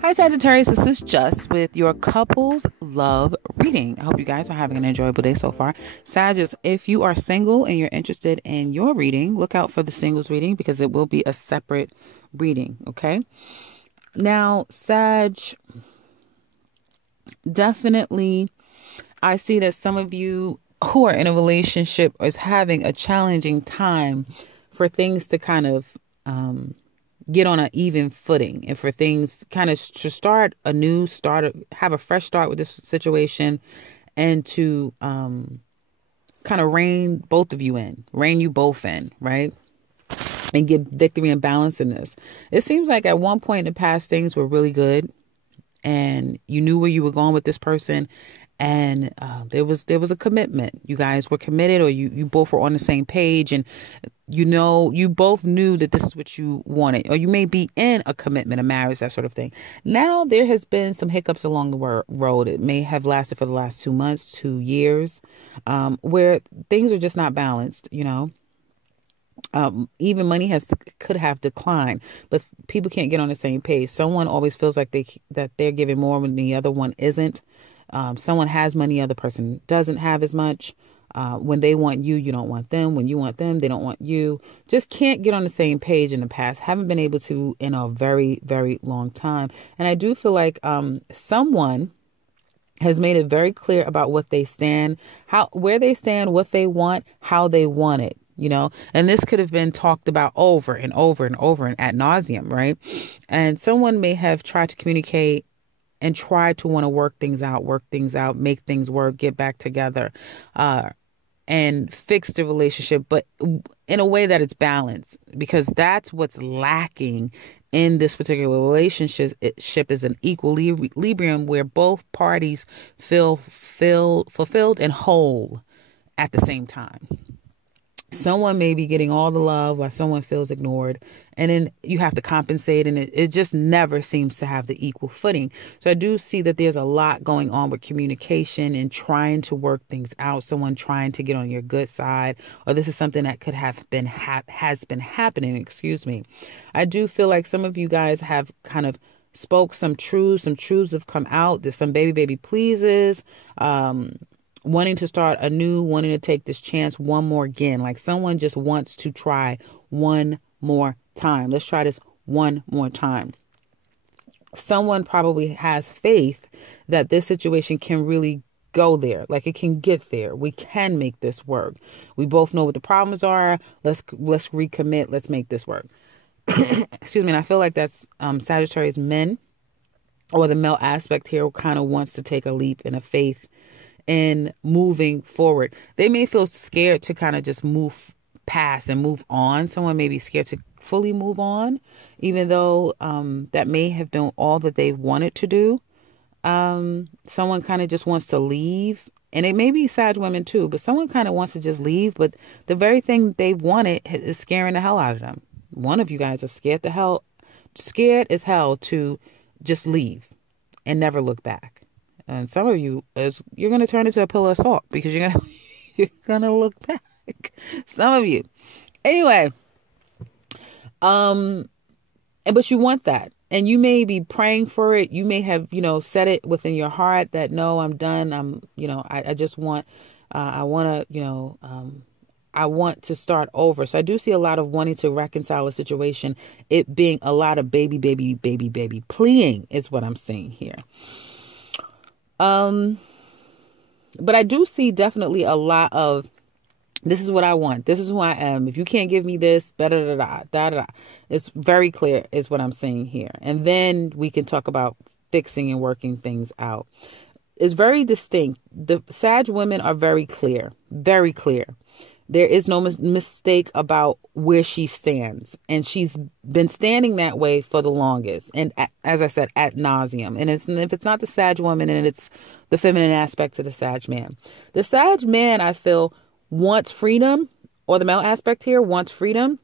Hi Sagittarius, this is Just with your couples love reading. I hope you guys are having an enjoyable day so far. Sagittarius, if you are single and you're interested in your reading, look out for the singles reading because it will be a separate reading, okay? Now, Sag, definitely, I see that some of you who are in a relationship is having a challenging time for things to kind of get on an even footing, and for things kind of to start anew, have a fresh start with this situation, and to kind of rein you both in, right? And get victory and balance in this. It seems like at one point in the past, things were really good and you knew where you were going with this person. And there was a commitment. You guys were committed, or you both were on the same page, and you both knew that this is what you wanted, or you may be in a commitment, a marriage, that sort of thing. Now there has been some hiccups along the road. It may have lasted for the last 2 months, 2 years, where things are just not balanced. Even money could have declined, but people can't get on the same page. Someone always feels like that they're giving more when the other one isn't. Someone has money, other person doesn't have as much. When they want you, you don't want them. When you want them, they don't want you. Just can't get on the same page in the past. Haven't been able to in a very, very long time. And I do feel like someone has made it very clear about what they stand, where they stand, what they want, how they want it. And this could have been talked about over and over and over and ad nauseum, right? And someone may have tried to communicate and try to want to work things out, make things work, get back together, and fix the relationship, but in a way that it's balanced, because that's what's lacking in this particular relationship. Is an equilibrium where both parties feel fulfilled and whole at the same time. Someone may be getting all the love while someone feels ignored, and then you have to compensate, and it just never seems to have the equal footing. So I do see that there's a lot going on with communication and trying to work things out, someone trying to get on your good side, or this is something that could have been has been happening, excuse me. I do feel like some of you guys have kind of spoke some truths have come out. There's some baby pleases, wanting to start anew, wanting to take this chance one more again. Like someone just wants to try one more time. Let's try this one more time. Someone probably has faith that this situation can really go there. Like it can get there. We can make this work. We both know what the problems are. Let's recommit. Let's make this work. Excuse me. And I feel like that's Sagittarius men, or the male aspect here, kind of wants to take a leap in a faith and moving forward. They may feel scared to kind of just move past and move on. Someone may be scared to fully move on, even though that may have been all that they wanted to do. Someone kind of just wants to leave, and it may be Sag women too, but someone kind of wants to just leave, but the very thing they wanted is scaring the hell out of them. One of you guys are scared as hell to just leave and never look back. And some of you, you're going to turn into a pillar of salt because you're going to look back. Some of you. Anyway, but you want that. And you may be praying for it. You may have, said it within your heart that, no, I'm done. I just want, I want to start over. So I do see a lot of wanting to reconcile a situation. It being a lot of baby pleading is what I'm seeing here. But I do see definitely a lot of, this is what I want. This is who I am. If you can't give me this, da-da-da-da. It's very clear is what I'm saying here. And then we can talk about fixing and working things out. It's very distinct. The Sag women are very clear. Very clear. There is no mistake about where she stands. And she's been standing that way for the longest. And as I said, ad nauseum. And if it's not the Sag woman, and it's the feminine aspect of the Sag man. The Sag man, I feel, wants freedom, or the male aspect here wants freedom,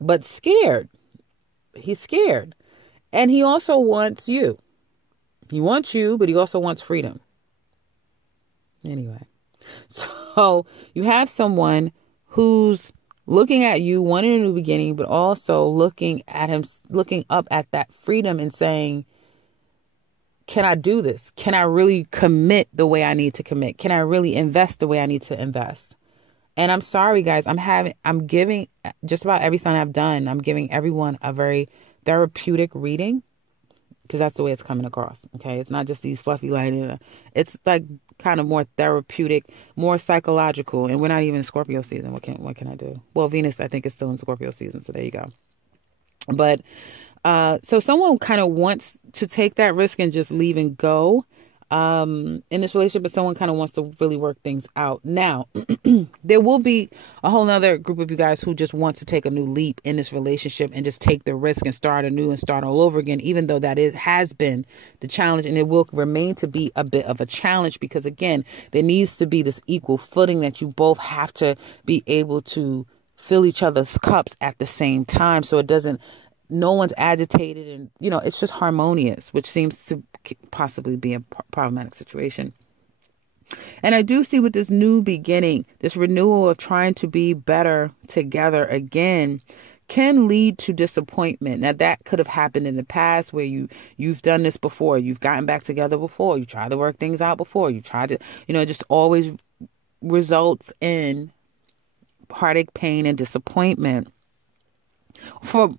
but scared. He's scared. And he also wants you. He wants you, but he also wants freedom. Anyway. So you have someone who's looking at you, wanting a new beginning, but also looking at him, looking up at that freedom and saying, can I do this? Can I really commit the way I need to commit? Can I really invest the way I need to invest? And I'm sorry, guys, I'm giving just about every sign I've done, I'm giving everyone a very therapeutic reading, because that's the way it's coming across. Okay. It's not just these fluffy lighting. It's like kind of more therapeutic, more psychological. And we're not even in Scorpio season. What can I do? Well, Venus, I think, is still in Scorpio season. So there you go. But so someone kind of wants to take that risk and just leave and go in this relationship, but someone kind of wants to really work things out. Now, there will be a whole nother group of you guys who just want to take a new leap in this relationship and just take the risk and start anew and start all over again, even though that has been the challenge, and it will remain to be a bit of a challenge, because again, there needs to be this equal footing that you both have to be able to fill each other's cups at the same time, so it doesn't, no one's agitated, and it's just harmonious, which seems to possibly be a problematic situation. And I do see with this new beginning, this renewal of trying to be better together again can lead to disappointment. Now, that could have happened in the past where you've done this before, you've gotten back together before, you tried to work things out before, you tried to, it just always results in heartache, pain, and disappointment. I'm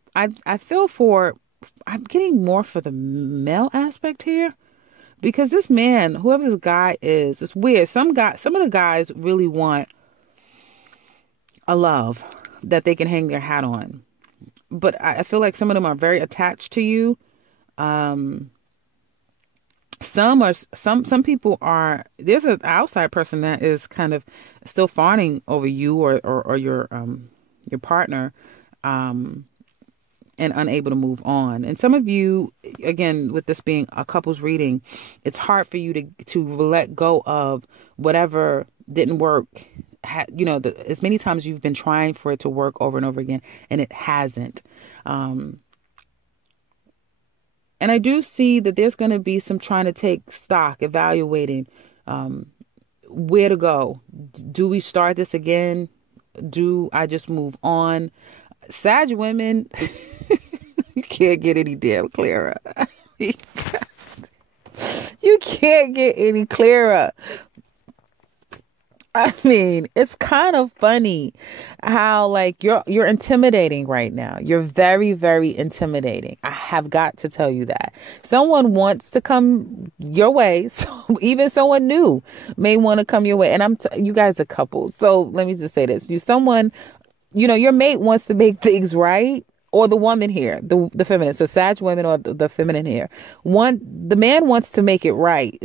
getting more for the male aspect here, because this man, whoever this guy is, it's weird. Some of the guys really want a love that they can hang their hat on, but I feel like some of them are very attached to you. Some people are. There's an outside person that is kind of still fawning over you or your partner. And unable to move on. And some of you, again, with this being a couples reading, it's hard for you to let go of whatever didn't work. As many times you've been trying for it to work over and over again, and it hasn't. And I do see that there's going to be some trying to take stock, evaluating where to go. Do we start this again? Do I just move on? Sag women, you can't get any damn clearer. You can't get any clearer. I mean, it's kind of funny how you're intimidating right now. You're very, very intimidating. I have got to tell you that. Someone wants to come your way. So even someone new may want to come your way. And you guys are couples. So let me just say this. Your mate wants to make things right, or the woman here, the feminine. So Sag women or the feminine here. The man wants to make it right.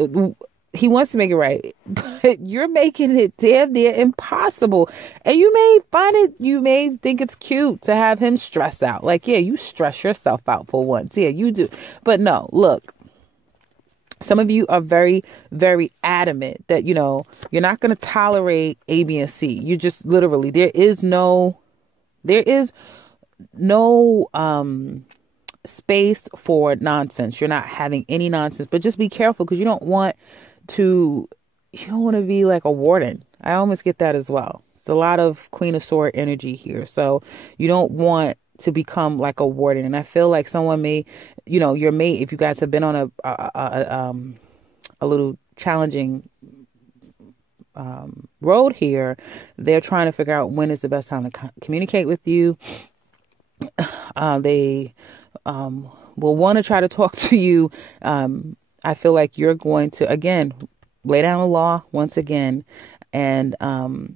He wants to make it right, but you're making it damn near impossible. And you may think it's cute to have him stress out. Yeah, you stress yourself out for once. Yeah, you do. But no, look. Some of you are very, very adamant that, you're not going to tolerate A, B, and C. You just literally, there is no space for nonsense. You're not having any nonsense, but just be careful, because you don't want to be like a warden. I almost get that as well. It's a lot of Queen of Sword energy here. So you don't want to become like a warden. And I feel like someone may, your mate, if you guys have been on a little challenging road here, they're trying to figure out when is the best time to communicate with you. They will want to try to talk to you. I feel like you're going to, again, lay down the law once again. And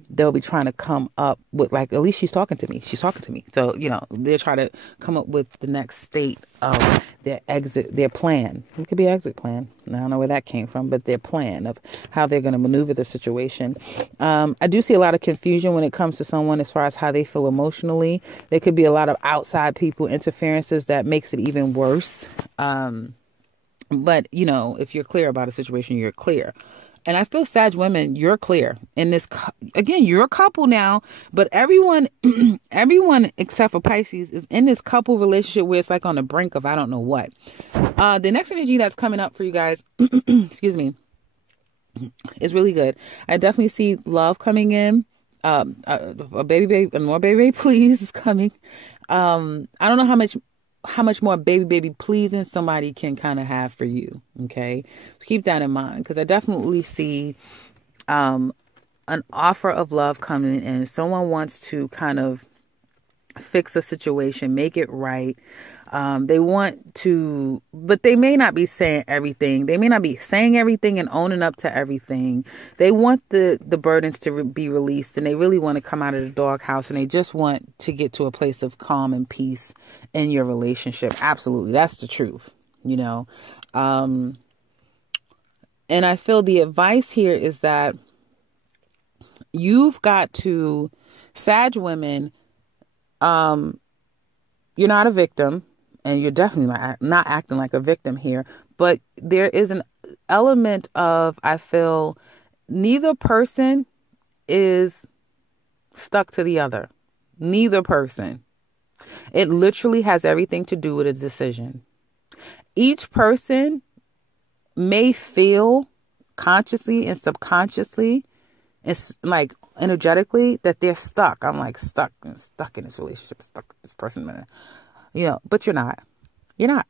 they'll be trying to come up with, at least she's talking to me. She's talking to me. So, they're trying to come up with the next state of their plan. It could be an exit plan. I don't know where that came from, but their plan of how they're going to maneuver the situation. I do see a lot of confusion when it comes to someone as far as how they feel emotionally. There could be a lot of outside people interferences that makes it even worse. But, if you're clear about a situation, you're clear. And I feel Sag women, you're clear in this. Again, you're a couple now, but everyone except for Pisces is in this couple relationship where it's like on the brink of I don't know what. The next energy that's coming up for you guys, excuse me, is really good. I definitely see love coming in. A baby, and more baby please is coming. I don't know how much more baby pleasing somebody can kind of have for you. Okay, keep that in mind, because I definitely see an offer of love coming in. Someone wants to kind of fix a situation, make it right. They want to, but they may not be saying everything. They may not be saying everything and owning up to everything. They want the burdens to be released, and they really want to come out of the doghouse, and they just want to get to a place of calm and peace in your relationship. Absolutely. That's the truth, you know? And I feel the advice here is that you've got to, Sag women, you're not a victim, and you're definitely not acting like a victim here, but there is an element of, I feel, neither person is stuck to the other. Neither person. It literally has everything to do with a decision. Each person may feel consciously and subconsciously, it's like energetically, that they're stuck. I'm like stuck in this relationship, stuck with this person, man. You know, but you're not. You're not.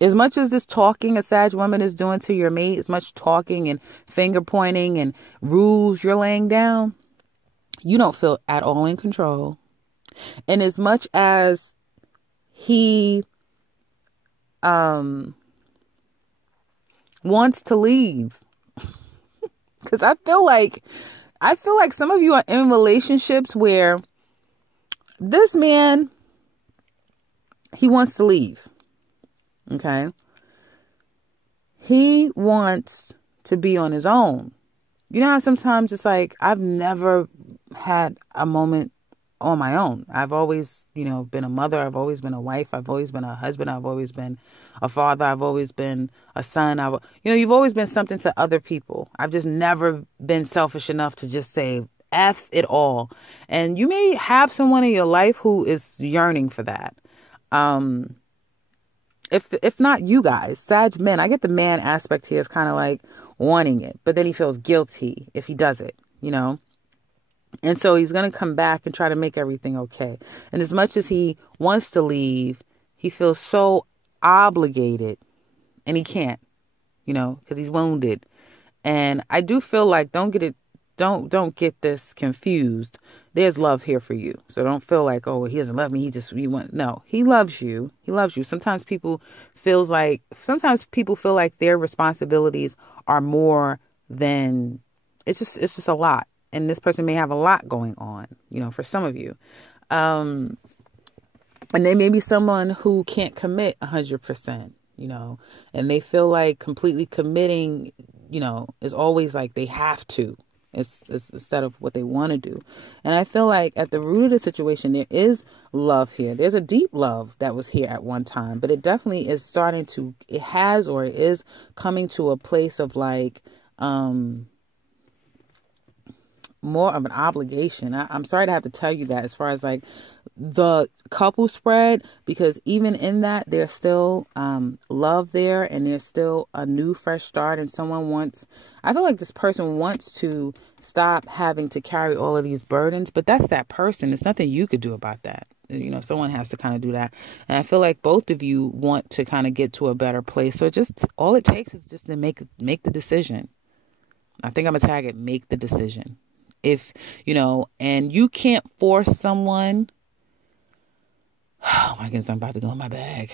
As much as this talking a Sag woman is doing to your mate, as much talking and finger pointing and rules you're laying down, you don't feel at all in control. And as much as he wants to leave, because I feel like some of you are in relationships where this man, he wants to leave. Okay. He wants to be on his own. You know how sometimes it's like, I've never had a moment on my own. I've always, been a mother. I've always been a wife. I've always been a husband. I've always been a father. I've always been a son. You've always been something to other people. I've just never been selfish enough to just say, F it all. And you may have someone in your life who is yearning for that. If not you guys, Sag men, I get the man aspect here is kind of like wanting it, but then he feels guilty if he does it, And so he's going to come back and try to make everything okay. And as much as he wants to leave, he feels so obligated, and he can't, because he's wounded. And I do feel like, don't get this confused. There's love here for you. So don't feel like, oh, he doesn't love me. No, he loves you. He loves you. Sometimes people feel like their responsibilities are more than, it's just a lot. And this person may have a lot going on, for some of you. And they may be someone who can't commit 100%, and they feel like completely committing, is always like they have to. It's instead of what they want to do. And I feel like at the root of the situation, there is love here. There's a deep love that was here at one time, but it definitely is is coming to a place of like, more of an obligation. I'm sorry to have to tell you that, as far as like the couple spread, because even in that, there's still love there, and there's still a new fresh start. And I feel like this person wants to stop having to carry all of these burdens, but that's that person. There's nothing you could do about that. Someone has to kind of do that. And I feel like both of you want to kind of get to a better place. So all it takes is just to make the decision. I think I'm gonna tag it, make the decision. If, and you can't force someone. Oh my goodness, I'm about to go in my bag.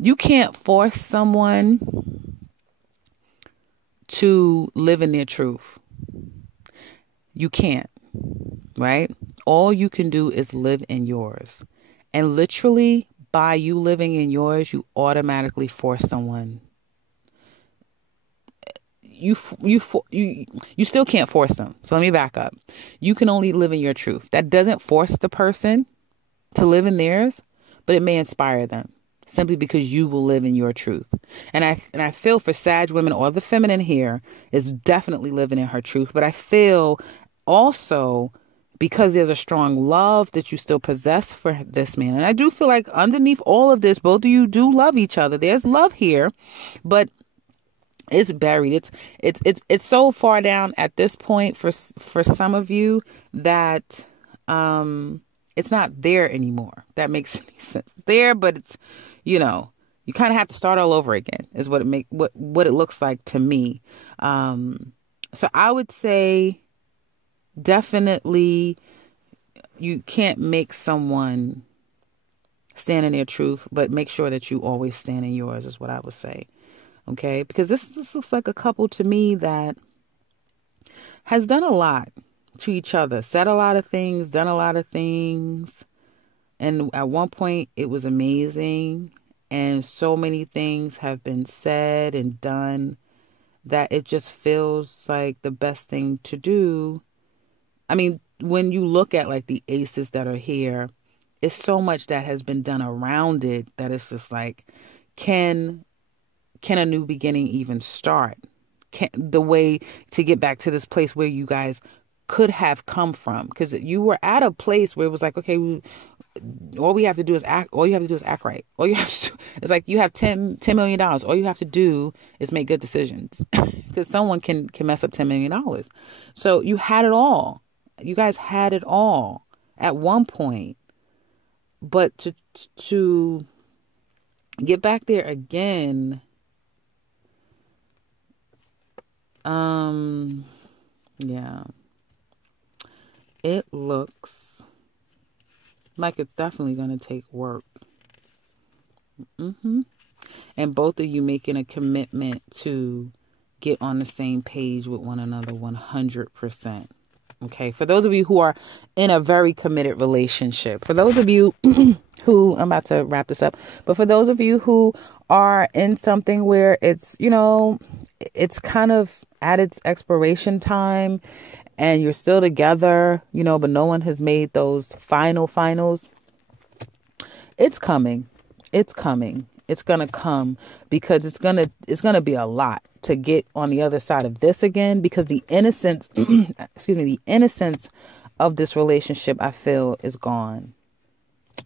You can't force someone to live in their truth. You can't, right? All you can do is live in yours. And literally, by you living in yours, you automatically force someone. You still can't force them. So let me back up. You can only live in your truth. That doesn't force the person to live in theirs, but it may inspire them simply because you will live in your truth. And I feel for Sag women, or the feminine here, is definitely living in her truth. But I feel also, because there's a strong love that you still possess for this man. And I do feel like underneath all of this, both of you do love each other. There's love here, but It's buried. It's so far down at this point for some of you that it's not there anymore. That makes any sense. It's there, but it's, you know, you kind of have to start all over again is what it looks like to me. So I would say definitely you can't make someone stand in their truth, but make sure that you always stand in yours is what I would say. Okay, because this looks like a couple to me that has done a lot to each other, said a lot of things, done a lot of things. And at one point it was amazing. And so many things have been said and done that it just feels like the best thing to do. I mean, when you look at like the aces that are here, it's so much that has been done around it that it's just like, can a new beginning even start? The way to get back to this place where you guys could have come from, because you were at a place where it was like, okay, all we have to do is act. All you have to do is act right. All you have to do, it's like you have $10 million. All you have to do is make good decisions, because someone can mess up $10 million. So you had it all. You guys had it all at one point, but to get back there again. Yeah, it looks like it's definitely going to take work. And both of you making a commitment to get on the same page with one another 100%. Okay, for those of you who are in a very committed relationship, for those of you who, I'm about to wrap this up, but for those of you who are in something where it's, you know, it's kind of at its expiration time and you're still together, you know, but no one has made those finals. It's coming. It's coming. It's going to come, because it's going to be a lot to get on the other side of this again, because the innocence, the innocence of this relationship, I feel, is gone.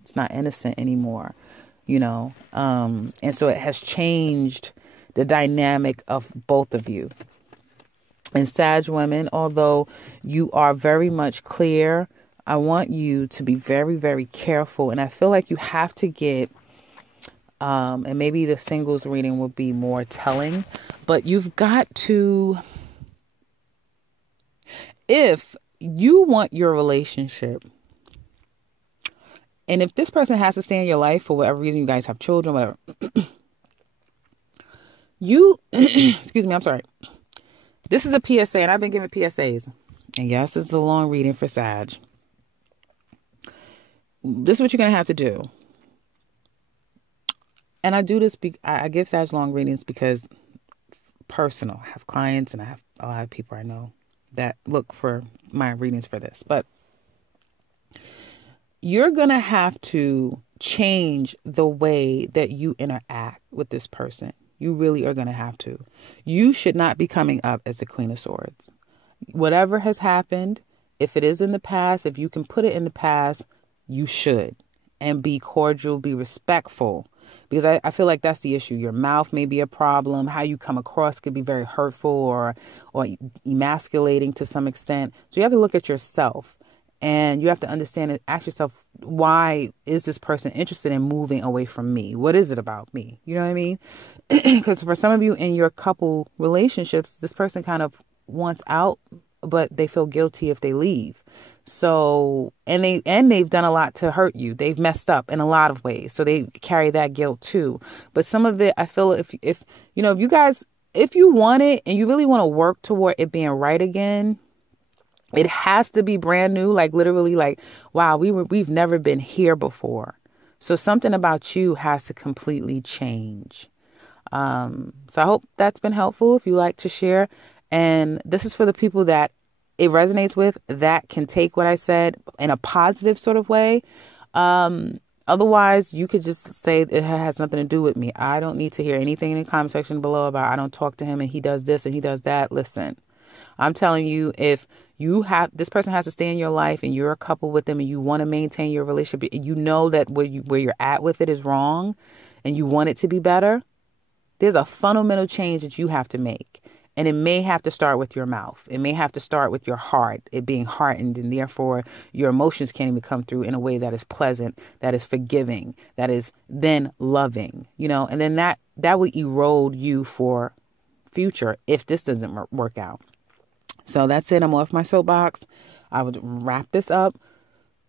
It's not innocent anymore, you know? And so it has changed the dynamic of both of you. And Sag women, although you are very much clear, I want you to be very, very careful. And I feel like you have to get, and maybe the singles reading will be more telling, but you've got to, if you want your relationship, and if this person has to stay in your life for whatever reason, you guys have children, whatever, excuse me, I'm sorry. This is a PSA, and I've been giving PSAs. And yes, it's a long reading for Sag. This is what you're going to have to do. And I do this, I give Sag long readings because personal. I have clients and I have a lot of people I know that look for my readings for this. But you're going to have to change the way that you interact with this person. You really are going to have to. You should not be coming up as the Queen of Swords. Whatever has happened, if it is in the past, if you can put it in the past, you should. And be cordial, be respectful. Because I feel like that's the issue. Your mouth may be a problem. How you come across could be very hurtful or emasculating to some extent. So you have to look at yourself. And you have to understand and ask yourself, why is this person interested in moving away from me? What is it about me? You know what I mean? Because for some of you in your couple relationships, this person kind of wants out, but they feel guilty if they leave. So, and they've done a lot to hurt you. They've messed up in a lot of ways. So they carry that guilt too. But some of it, I feel if you know, if you want it and you really want to work toward it being right again, it has to be brand new. Like literally like, wow, we've never been here before. So something about you has to completely change. So I hope that's been helpful if you like to share. And this is for the people that it resonates with, that can take what I said in a positive sort of way. Otherwise, you could just say it has nothing to do with me. I don't need to hear anything in the comment section below about I don't talk to him and he does this and he does that. Listen, I'm telling you, if this person has to stay in your life and you're a couple with them and you want to maintain your relationship, and you know that where you're at with it is wrong and you want it to be better, There's a fundamental change that you have to make. And it may have to start with your mouth. It may have to start with your heart, it being hardened, and therefore your emotions can't even come through in a way that is pleasant, that is forgiving, that is then loving, and then that would erode you for future if this doesn't work out. So that's it. I'm off my soapbox. I would wrap this up.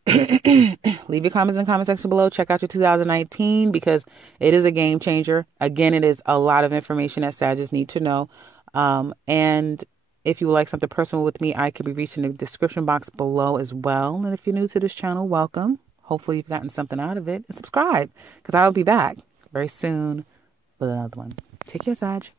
Leave your comments in the comment section below. Check out your 2019 because it is a game changer. Again, it is a lot of information that Sagittarius need to know. And if you would like something personal with me, I could be reached in the description box below as well. And if you're new to this channel, welcome. Hopefully you've gotten something out of it. And subscribe because I will be back very soon with another one. Take care, Sag.